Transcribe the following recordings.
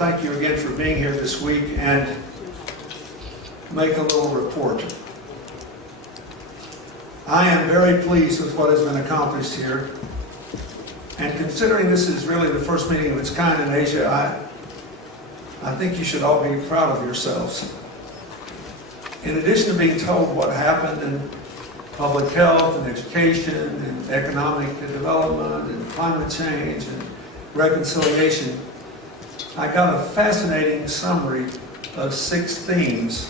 thank you again for being here this week and make a little report. I am very pleased with what has been accomplished here. And considering this is really the first meeting of its kind in Asia, I think you should all be proud of yourselves. In addition to being told what happened in public health and education and economic development and climate change and reconciliation, I got a fascinating summary of 6 themes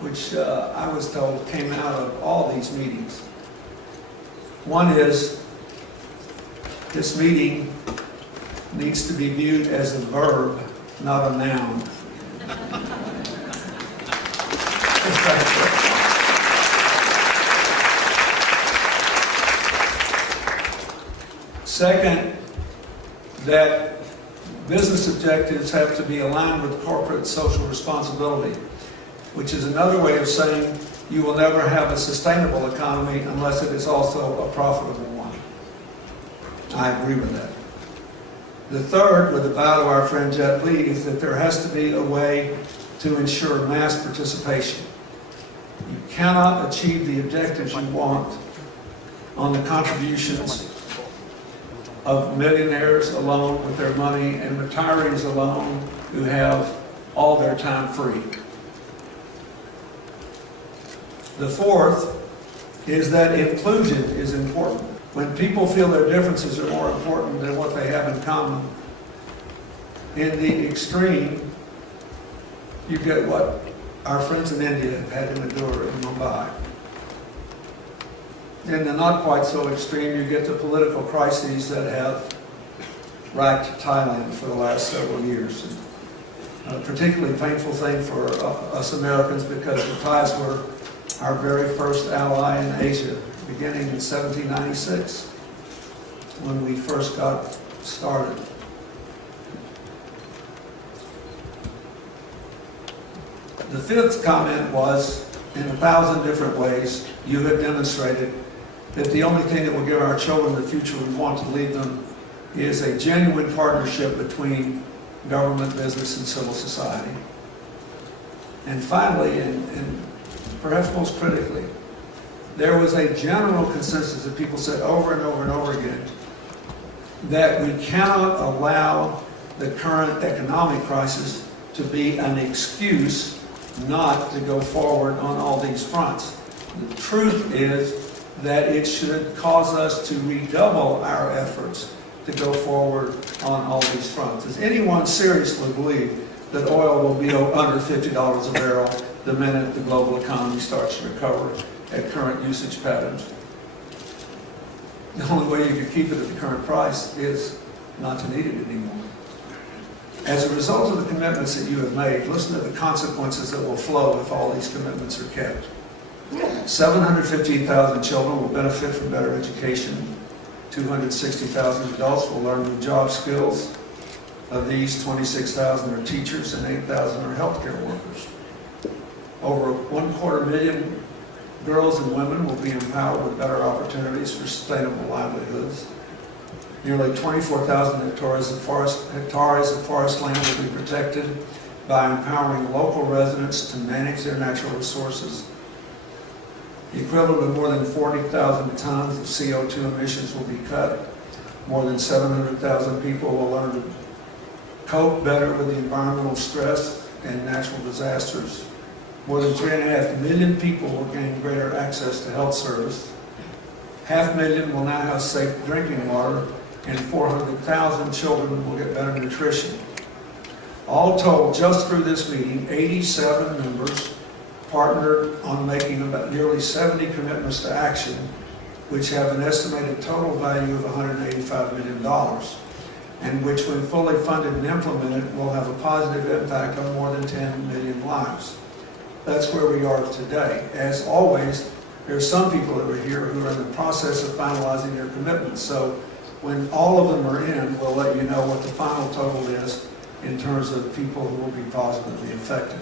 which I was told came out of all these meetings. One is, this meeting needs to be viewed as a verb, not a noun. Second, that business objectives have to be aligned with corporate social responsibility, which is another way of saying you will never have a sustainable economy unless it is also a profitable one. I agree with that. The third, with the bow to our friend Jet Li, is that there has to be a way to ensure mass participation. You cannot achieve the objectives you want on the contributions of millionaires alone with their money and retirees alone who have all their time free. The fourth is that inclusion is important. When people feel their differences are more important than what they have in common, in the extreme, you get what our friends in India have had to endure in Mumbai. In the not quite so extreme, you get the political crises that have racked Thailand for the last several years. A particularly painful thing for us Americans, because the Thais were our very first ally in Asia, beginning in 1796, when we first got started. The fifth comment was, in 1,000 different ways, you have demonstrated that the only thing that will give our children the future we want to leave them is a genuine partnership between government, business, and civil society. And finally, and perhaps most critically, there was a general consensus that people said over and over and over again that we cannot allow the current economic crisis to be an excuse not to go forward on all these fronts. The truth is that it should cause us to redouble our efforts to go forward on all these fronts. Does anyone seriously believe that oil will be under $50 a barrel the minute the global economy starts to recover at current usage patterns? The only way you could keep it at the current price is not to need it anymore. As a result of the commitments that you have made, listen to the consequences that will flow if all these commitments are kept. 715,000 children will benefit from better education. 260,000 adults will learn new job skills. Of these, 26,000 are teachers and 8,000 are healthcare workers. Over 250,000 girls and women will be empowered with better opportunities for sustainable livelihoods. Nearly 24,000 hectares of forest land will be protected by empowering local residents to manage their natural resources. The equivalent of more than 40,000 tons of CO2 emissions will be cut. More than 700,000 people will learn to cope better with the environmental stress and natural disasters. More than 3.5 million people will gain greater access to health service. 500,000 will now have safe drinking water, and 400,000 children will get better nutrition. All told, just through this meeting, 87 members partnered on making about nearly 70 commitments to action, which have an estimated total value of $185 million, and which, when fully funded and implemented, will have a positive impact on more than 10 million lives. That's where we are today. As always, there are some people over here who are in the process of finalizing their commitments. So when all of them are in, we'll let you know what the final total is in terms of people who will be positively affected.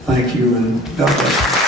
Thank you, and God bless you.